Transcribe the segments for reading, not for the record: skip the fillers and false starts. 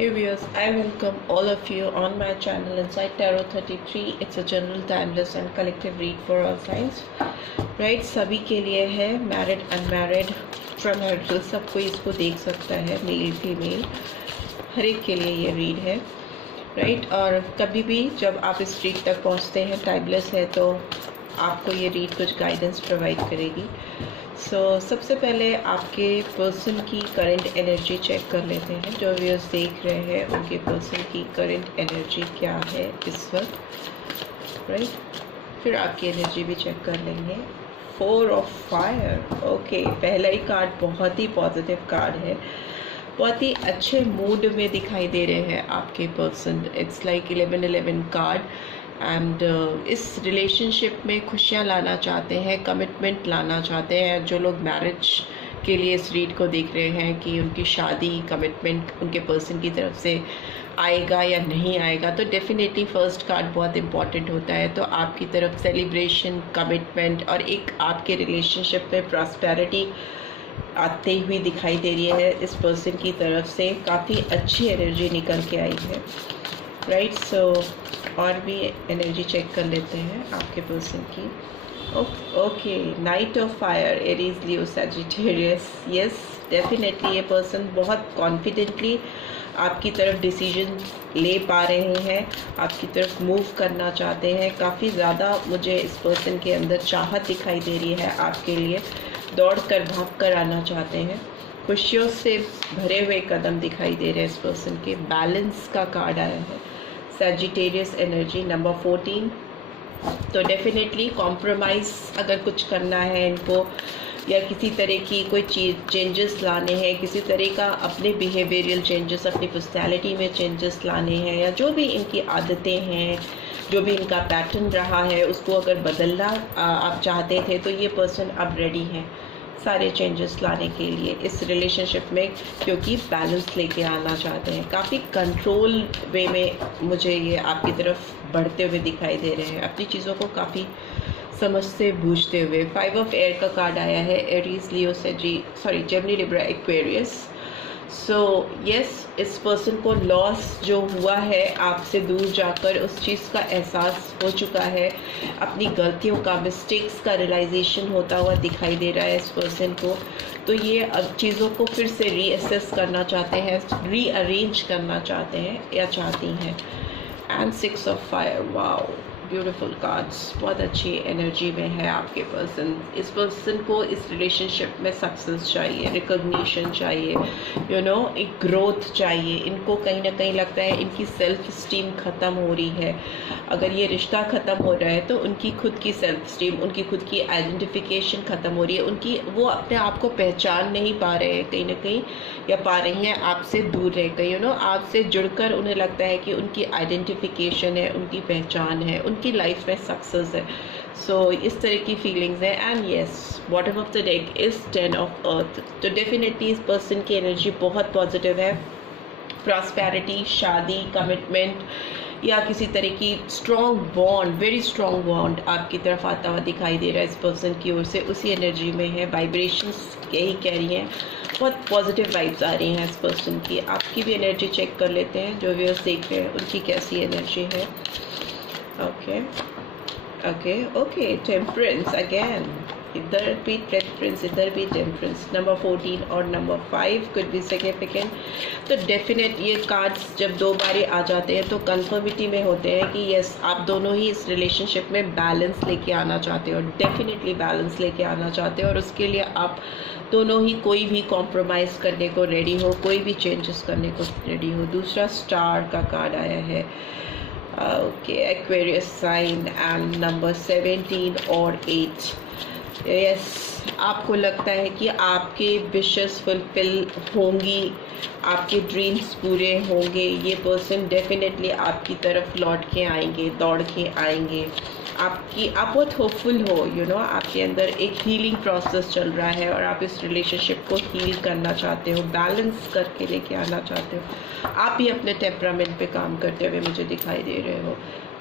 Hey viewers, I welcome all of you on my channel Inside Tarot 33. It's a general, timeless and collective read for all signs. Right, सभी के लिए है, married unmarried from her to सब कोई इसको देख सकता है, मेल फीमेल हर एक के लिए ये रीड है. राइट, और कभी भी जब आप इस रीड तक पहुंचते हैं, टाइमलेस है, तो आपको ये रीड कुछ गाइडेंस प्रोवाइड करेगी. सबसे पहले आपके पर्सन की करंट एनर्जी चेक कर लेते हैं. जो व्यूअर्स देख रहे हैं उनके पर्सन की करंट एनर्जी क्या है इस वक्त. राइट, फिर आपकी एनर्जी भी चेक कर लेंगे. 4 ऑफ फायर. ओके, पहला ही कार्ड बहुत ही पॉजिटिव कार्ड है, बहुत ही अच्छे मूड में दिखाई दे रहे हैं आपके person. It's like 11-11 card. And इस रिलेशनशिप में खुशियाँ लाना चाहते हैं, कमिटमेंट लाना चाहते हैं. जो लोग मैरिज के लिए इस रीड को देख रहे हैं कि उनकी शादी, कमिटमेंट उनके पर्सन की तरफ से आएगा या नहीं आएगा, तो डेफिनेटली फर्स्ट कार्ड बहुत इंपॉर्टेंट होता है. तो आपकी तरफ सेलिब्रेशन, कमिटमेंट और एक आपके रिलेशनशिप में प्रॉस्पेरिटी आते हुए दिखाई दे रही है. इस पर्सन की तरफ से काफ़ी अच्छी एनर्जी निकल के आई है. राइट, और भी एनर्जी चेक कर लेते हैं आपके पर्सन की. Okay, night of fire, Aries, Leo, Sagittarius. Yes, definitely ये पर्सन बहुत कॉन्फिडेंटली आपकी तरफ डिसीजन ले पा रहे हैं, आपकी तरफ मूव करना चाहते हैं. काफ़ी ज़्यादा मुझे इस पर्सन के अंदर चाहत दिखाई दे रही है आपके लिए. दौड़ कर भाग कर आना चाहते हैं. खुशियों से भरे हुए कदम दिखाई दे रहे हैं इस पर्सन के. बैलेंस का कार्ड आया है. Sagittarius energy number 14. तो डेफिनेटली कॉम्प्रोमाइज़ अगर कुछ करना है इनको, या किसी तरह की कोई चीज़ चेंजेस लाने हैं, किसी तरह का अपने बिहेवियरल चेंजेस, अपनी पर्सनैलिटी में चेंजेस लाने हैं, या जो भी इनकी आदतें हैं, जो भी इनका पैटर्न रहा है, उसको अगर बदलना आप चाहते थे, तो ये पर्सन अब रेडी है सारे चेंजेस लाने के लिए इस रिलेशनशिप में, क्योंकि बैलेंस लेके आना चाहते हैं. काफ़ी कंट्रोल वे में मुझे ये आपकी तरफ बढ़ते हुए दिखाई दे रहे हैं, अपनी चीज़ों को काफ़ी समझते बूझते हुए. 5 ऑफ एयर का कार्ड आया है. Aries, Leo, Gemini, Libra, Aquarius. So yes, इस पर्सन को लॉस जो हुआ है आपसे दूर जाकर, उस चीज़ का एहसास हो चुका है. अपनी गलतियों का, मिस्टेक्स का रियलाइजेशन होता हुआ दिखाई दे रहा है इस पर्सन को. तो ये अब चीज़ों को फिर से रीअसेस करना चाहते हैं, रीअरेंज करना चाहते हैं या चाहती हैं. And 6 of fire. Wow, beautiful cards, बहुत अच्छी एनर्जी में है आपके पर्सन. इस पर्सन को इस रिलेशनशिप में सक्सेस चाहिए, रिकॉग्निशन चाहिए, एक ग्रोथ चाहिए. इनको कहीं ना कहीं लगता है इनकी सेल्फ स्टीम ख़त्म हो रही है. अगर ये रिश्ता ख़त्म हो रहा है तो उनकी खुद की सेल्फ स्टीम, उनकी खुद की आइडेंटिफिकेशन ख़त्म हो रही है. उनकी वो अपने आप को पहचान नहीं पा रहे हैं कहीं ना कहीं, या पा रही हैं आपसे दूर रहकर. आपसे जुड़कर उन्हें लगता है कि उनकी आइडेंटिफिकेशन है, उनकी पहचान है, उनकी लाइफ में सक्सेस है. इस तरह की फीलिंग्स है. And yes, bottom of the deck is 10 of earth. तो डेफिनेटली इस पर्सन की एनर्जी बहुत पॉजिटिव है. प्रॉस्पेरिटी, शादी, कमिटमेंट या किसी तरह की strong bond, very strong bond आपकी तरफ आता हुआ दिखाई दे रहा है इस पर्सन की ओर से. उसी एनर्जी में है. वाइब्रेशंस यही कह रही हैं, बहुत पॉजिटिव वाइब्स आ रही हैं इस पर्सन की. आपकी भी एनर्जी चेक कर लेते हैं. जो व्यूअर्स देख रहे हैं उनकी कैसी एनर्जी है. Okay, temperance again. इधर भी टेम्परेंस, इधर भी टेम्परेंस. नंबर 14 और नंबर 5 कुड बी सिग्निफिकेंट. तो डेफिनेट ये कार्ड्स जब दो बारी आ जाते हैं तो कन्फर्मिटी में होते हैं कि यस, आप दोनों ही इस रिलेशनशिप में बैलेंस लेके आना चाहते हो, डेफिनेटली बैलेंस लेके आना चाहते हो. और उसके लिए आप दोनों ही कोई भी कॉम्प्रोमाइज़ करने को रेडी हो, कोई भी चेंजेस करने को रेडी हो. दूसरा स्टार का कार्ड आया है. Okay, Aquarius sign. And number 17 और 8. यस, आपको लगता है कि आपके विशेस फुलफिल होंगी, आपके ड्रीम्स पूरे होंगे. ये पर्सन डेफिनेटली आपकी तरफ लौट के आएंगे, दौड़ के आएंगे. आप बहुत होपफुल हो. आपके अंदर एक हीलिंग प्रोसेस चल रहा है और आप इस रिलेशनशिप को हील करना चाहते हो, बैलेंस करके लेके आना चाहते हो. आप ही अपने टेम्परामेंट पे काम करते हुए मुझे दिखाई दे रहे हो.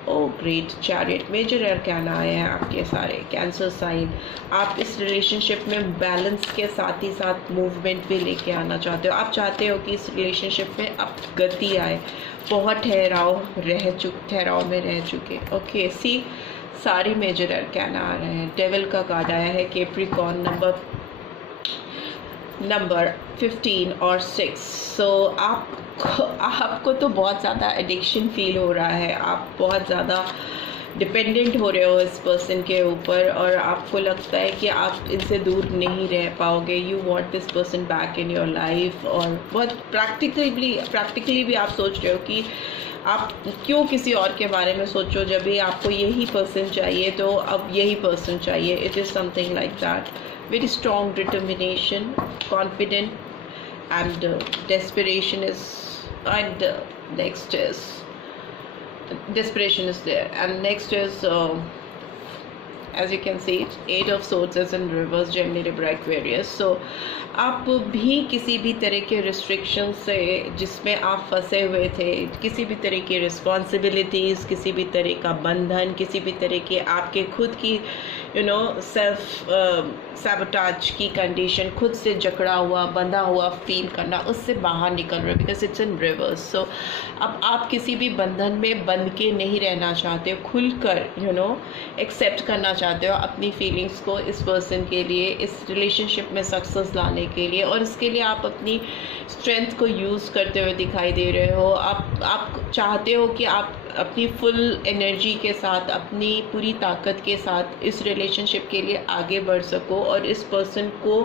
ओ ग्रेट, चैरियट, मेजर अरकाना आए हैं आपके सारे। कैंसर साइन, आप इस रिलेशनशिप में बैलेंस के साथ ही साथ मूवमेंट भी लेके आना चाहते हो। आप चाहते हो कि इस रिलेशनशिप में अब गति आए, बहुत ठहराव में रह चुके। ओके, सी सारी मेजर अरकाना आ रहे हैं। डेविल का कार्ड आया है, कैप्रिकॉर्न, नंबर 15 और 6। सो आपको तो बहुत ज़्यादा एडिक्शन फील हो रहा है, आप बहुत ज़्यादा डिपेंडेंट हो रहे हो इस पर्सन के ऊपर, और आपको लगता है कि आप इनसे दूर नहीं रह पाओगे। You want this person back in your life, और बहुत प्रैक्टिकली भी आप सोच रहे हो कि आप क्यों किसी और के बारे में सोचो, जब भी आपको यही पर्सन चाहिए तो अब यही पर्सन चाहिए। It is something like that. Very strong determination, confident, and desperation is, and next is desperation is there, and next is as you can see, 8 of swords is in reverse, Gemini, Libra, Aquarius. So आप भी किसी भी तरह के restriction से जिसमें आप फंसे हुए थे, किसी भी तरह की रिस्पॉन्सिबिलिटीज़, किसी भी तरह का बंधन, किसी भी तरह के आपके खुद की सेल्फ सैबोटाज की कंडीशन, खुद से जकड़ा हुआ, बंधा हुआ फील करना, उससे बाहर निकल रहे, बिकॉज इट्स इन रिवर्स। सो अब आप किसी भी बंधन में बंध के नहीं रहना चाहते हो, खुलकर एक्सेप्ट करना चाहते हो अपनी फीलिंग्स को इस पर्सन के लिए, इस रिलेशनशिप में सक्सेस लाने के लिए, और इसके लिए आप अपनी स्ट्रेंथ को यूज़ करते हुए दिखाई दे रहे हो। आप चाहते हो कि आप अपनी फुल एनर्जी के साथ, अपनी पूरी ताकत के साथ इस रिलेशनशिप के लिए आगे बढ़ सको, और इस पर्सन को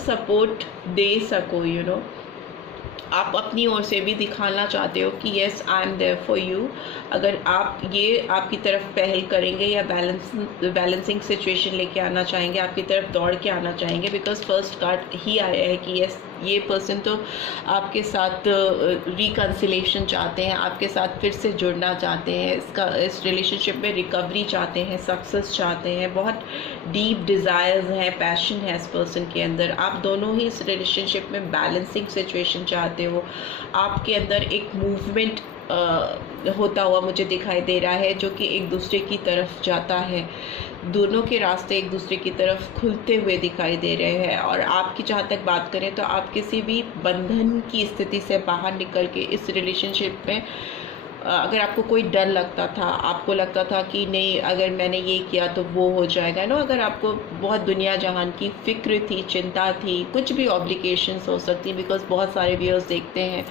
सपोर्ट दे सको। आप अपनी ओर से भी दिखाना चाहते हो कि yes, I am there for you. अगर आप ये आपकी तरफ पहल करेंगे या बैलेंसिंग सिचुएशन लेके आना चाहेंगे, आपकी तरफ दौड़ के आना चाहेंगे, बिकॉज फर्स्ट कार्ड ही आया है कि येस, ये पर्सन तो आपके साथ रिकन्सिलेशन चाहते हैं, आपके साथ फिर से जुड़ना चाहते हैं, इस रिलेशनशिप में रिकवरी चाहते हैं, सक्सेस चाहते हैं, बहुत डीप डिज़ायर्स हैं, पैशन है इस पर्सन के अंदर। आप दोनों ही इस रिलेशनशिप में बैलेंसिंग सिचुएशन चाहते हो। आपके अंदर एक मूवमेंट होता हुआ मुझे दिखाई दे रहा है, जो कि एक दूसरे की तरफ जाता है। दोनों के रास्ते एक दूसरे की तरफ खुलते हुए दिखाई दे रहे हैं। और आपकी जहाँ तक बात करें तो आप किसी भी बंधन की स्थिति से बाहर निकल के इस रिलेशनशिप में, अगर आपको कोई डर लगता था, आपको लगता था कि नहीं अगर मैंने ये किया तो वो हो जाएगा, अगर आपको बहुत दुनिया जहान की फिक्र थी, चिंता थी, कुछ भी ऑब्लिगेशंस हो सकती, बिकॉज बहुत सारे व्यूअर्स देखते हैं,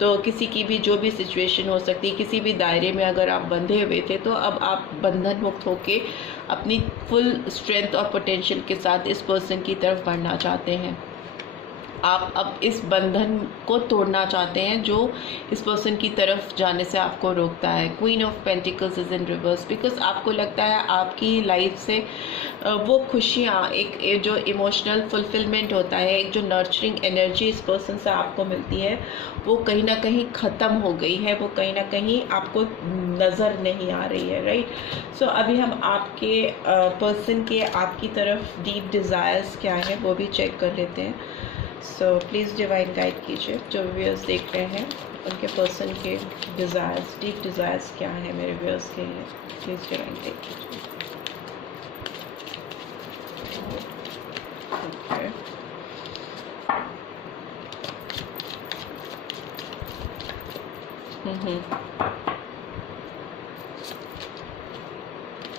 तो किसी की भी जो भी सिचुएशन हो सकती है, किसी भी दायरे में अगर आप बंधे हुए थे, तो अब आप बंधन मुक्त होके अपनी फुल स्ट्रेंथ और पोटेंशियल के साथ इस पर्सन की तरफ बढ़ना चाहते हैं। आप अब इस बंधन को तोड़ना चाहते हैं जो इस पर्सन की तरफ जाने से आपको रोकता है। Queen of pentacles is in reverse, because आपको लगता है आपकी लाइफ से वो खुशियाँ, एक जो इमोशनल फुलफिलमेंट होता है, एक जो नर्चरिंग एनर्जी इस पर्सन से आपको मिलती है, वो कहीं ना कहीं ख़त्म हो गई है, वो कहीं ना कहीं आपको नज़र नहीं आ रही है, राइट। सो अभी हम आपके पर्सन के आपकी तरफ डीप डिज़ायर्स क्या है वो भी चेक कर लेते हैं। सो प्लीज़ डिवाइन गाइड कीजिए, जो व्यूअर्स देख रहे हैं उनके पर्सन के डिज़ायर्स, डीप डिज़ायर्स क्या है मेरे व्यूअर्स के लिए, प्लीज़ डिवाइन गाइड कीजिए।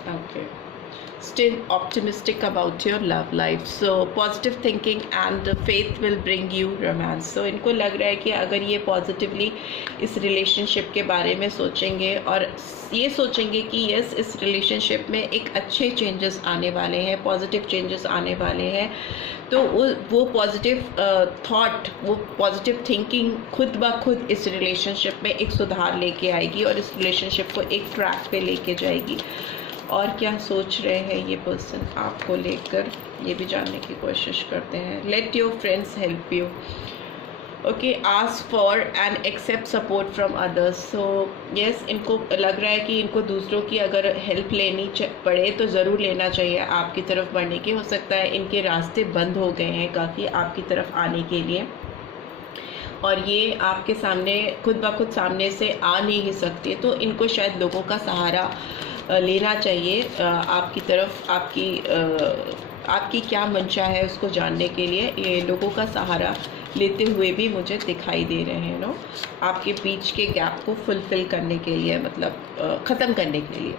Okay. Still optimistic about your love life, so positive thinking and faith will bring you romance. So इनको लग रहा है कि अगर ये पॉजिटिवली इस रिलेशनशिप के बारे में सोचेंगे और ये सोचेंगे कि यस, इस रिलेशनशिप में एक अच्छे चेंजेस आने वाले हैं, पॉजिटिव चेंजेस आने वाले हैं, तो वो पॉजिटिव थॉट, वो पॉजिटिव थिंकिंग खुद ब खुद इस रिलेशनशिप में एक सुधार लेके आएगी और इस रिलेशनशिप को एक ट्रैक पे लेके जाएगी। और क्या सोच रहे हैं ये पर्सन आपको लेकर, ये भी जानने की कोशिश करते हैं। Let your friends help you. Okay, ask for and accept support from others. So yes, इनको लग रहा है कि इनको दूसरों की अगर हेल्प लेनी पड़े तो ज़रूर लेना चाहिए आपकी तरफ बढ़ने की। हो सकता है इनके रास्ते बंद हो गए हैं काफ़ी आपकी तरफ आने के लिए, और ये आपके सामने खुद ब खुद सामने से आ नहीं सकते, तो इनको शायद लोगों का सहारा लेना चाहिए आपकी तरफ। आपकी क्या मंशा है उसको जानने के लिए ये लोगों का सहारा लेते हुए भी मुझे दिखाई दे रहे हैं नो, आपके बीच के गैप को फुलफिल करने के लिए, मतलब ख़त्म करने के लिए।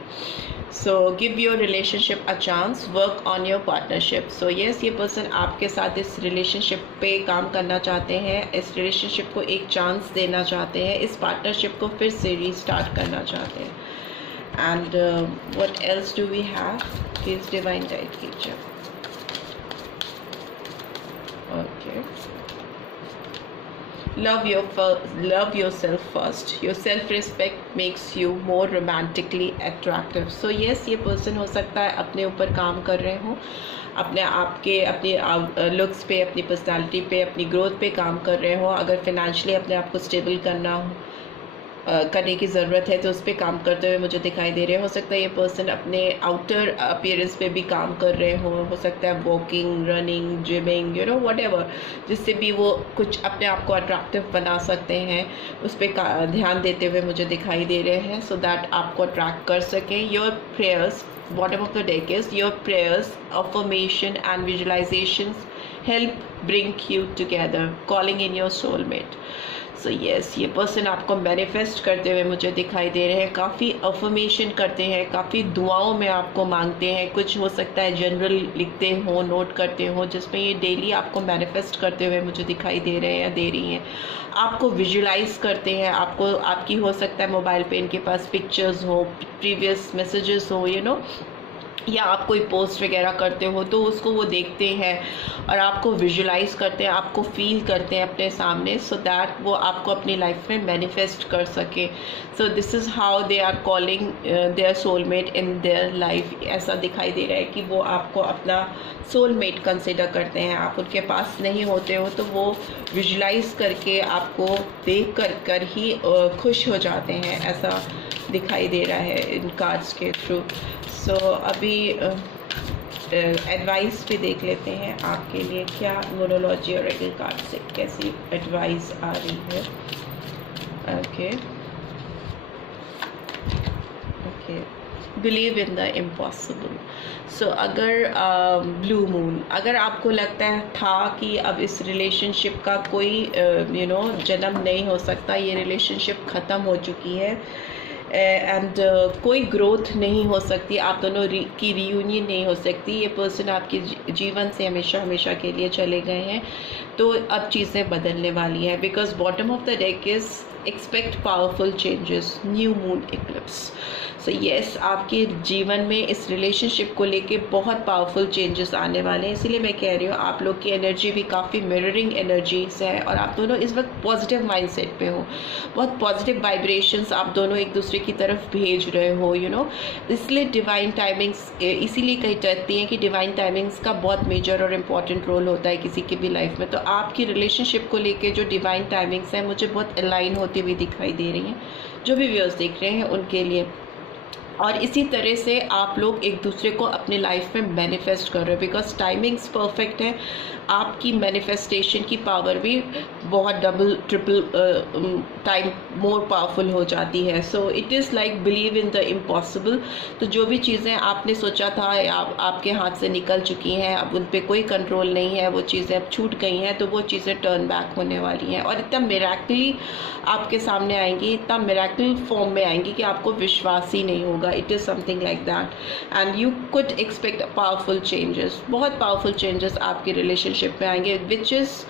So give your relationship a chance, work on your partnership. So yes, ये पर्सन आपके साथ इस रिलेशनशिप पे काम करना चाहते हैं, इस रिलेशनशिप को एक चांस देना चाहते हैं, इस पार्टनरशिप को फिर से रीस्टार्ट करना चाहते हैं। And what else do we have? Please divine guide कीजिए। Okay, love yourself first. Your self respect makes you more romantically attractive. So yes, ये पर्सन हो सकता है अपने ऊपर काम कर रहे हो, अपने आप के, अपने लुक्स पे, अपनी पर्सनालिटी पे, अपनी ग्रोथ पे काम कर रहे हो। अगर फिनेंशियली अपने आप को स्टेबल करने की ज़रूरत है तो उस पर काम करते हुए मुझे दिखाई दे रहे हो सकता है ये पर्सन अपने आउटर अपीयरेंस पे भी काम कर रहे हो सकता है वॉकिंग, रनिंग, जिमिंग, व्हाटएवर, जिससे भी वो कुछ अपने आप को अट्रैक्टिव बना सकते हैं, उस पर ध्यान देते हुए मुझे दिखाई दे रहे हैं, सो दैट आपको अट्रैक्ट कर सकें। Your prayers, bottom of the deck is your prayers, affirmation and visualisations help bring you together, calling in your soulmate. So yes, ये पर्सन आपको मैनिफेस्ट करते हुए मुझे दिखाई दे रहे हैं, काफ़ी अफर्मेशन करते हैं, काफ़ी दुआओं में आपको मांगते हैं। कुछ हो सकता है जनरल लिखते हो, नोट करते हो, जिसमें ये डेली आपको मैनिफेस्ट करते हुए मुझे दिखाई दे रहे हैं या दे रही हैं। आपको विजुलाइज करते हैं, आपकी हो सकता है मोबाइल पे इनके पास पिक्चर्स हो, प्रीवियस मैसेजेस हो, या आप कोई पोस्ट वगैरह करते हो तो उसको वो देखते हैं और आपको विजुलाइज करते हैं, आपको फील करते हैं अपने सामने, सो दैट वो आपको अपनी लाइफ में मैनिफेस्ट कर सके। So this is how they are calling their soulmate in their life. ऐसा दिखाई दे रहा है कि वो आपको अपना सोलमेट कंसिडर करते हैं। आप उनके पास नहीं होते हो तो वो विजुलाइज करके आपको देख कर ही खुश हो जाते हैं, ऐसा दिखाई दे रहा है इन कार्ड्स के थ्रू। सो अभी एडवाइस पे देख लेते हैं आपके लिए क्या न्यूमरोलॉजी और रेगल कार्ड से कैसी एडवाइस आ रही है। Okay okay, believe in the impossible. So अगर ब्लू मून, अगर आपको लगता था कि अब इस रिलेशनशिप का कोई जन्म नहीं हो सकता, ये रिलेशनशिप ख़त्म हो चुकी है एंड कोई ग्रोथ नहीं हो सकती, आप दोनों की रीयूनियन नहीं हो सकती, ये पर्सन आपके जीवन से हमेशा हमेशा के लिए चले गए हैं, तो अब चीज़ें बदलने वाली हैं। Because bottom of the deck is expect powerful changes, new moon Eclipse. So yes, आपके जीवन में इस रिलेशनशिप को लेके बहुत पावरफुल चेंजेस आने वाले हैं, इसीलिए मैं कह रही हूँ आप लोग की एनर्जी भी काफ़ी मिररिंग एनर्जीज है और आप दोनों इस वक्त पॉजिटिव माइंडसेट पे हो, बहुत पॉजिटिव वाइब्रेशंस आप दोनों एक दूसरे की तरफ भेज रहे हो, इसलिए डिवाइन टाइमिंग्स, इसीलिए कही जाती है कि डिवाइन टाइमिंग्स का बहुत मेजर और इम्पॉर्टेंट रोल होता है किसी की भी लाइफ में। तो आपकी रिलेशनशिप को लेके जो डिवाइन टाइमिंग्स हैं मुझे बहुत अलाइन होती हुई दिखाई दे रही हैं, जो भी व्यूअर्स देख रहे हैं उनके लिए। और इसी तरह से आप लोग एक दूसरे को अपनी लाइफ में मैनिफेस्ट कर रहे हो, बिकॉज टाइमिंग्स परफेक्ट है, आपकी मैनिफेस्टेशन की पावर भी बहुत double triple time more powerful हो जाती है। So it is like believe in the impossible. तो जो भी चीज़ें आपने सोचा था आपके हाथ से निकल चुकी हैं, अब उन पर कोई कंट्रोल नहीं है, वो चीज़ें अब छूट गई हैं, तो वो चीज़ें टर्न बैक होने वाली हैं और इतना मिरेकली आपके सामने आएंगी, इतना मिरेकल फॉर्म में आएंगी कि आपको विश्वास ही नहीं होगा। It is something like that and you could expect powerful changes, बहुत पावरफुल चेंजेस आपकी रिलेशनशिप में आएंगे, which is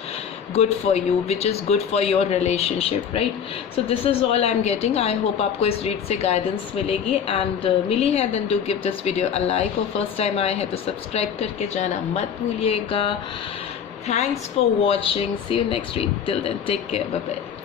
good for you, which is good for your relationship, right? So this is all I'm getting. I hope आपको इस read से guidance मिलेगी and मिली है, then do give this video a like, और first time आए हैं तो subscribe करके जाना मत भूलिएगा। Thanks for watching. See you next week. Till then, take care. Bye bye.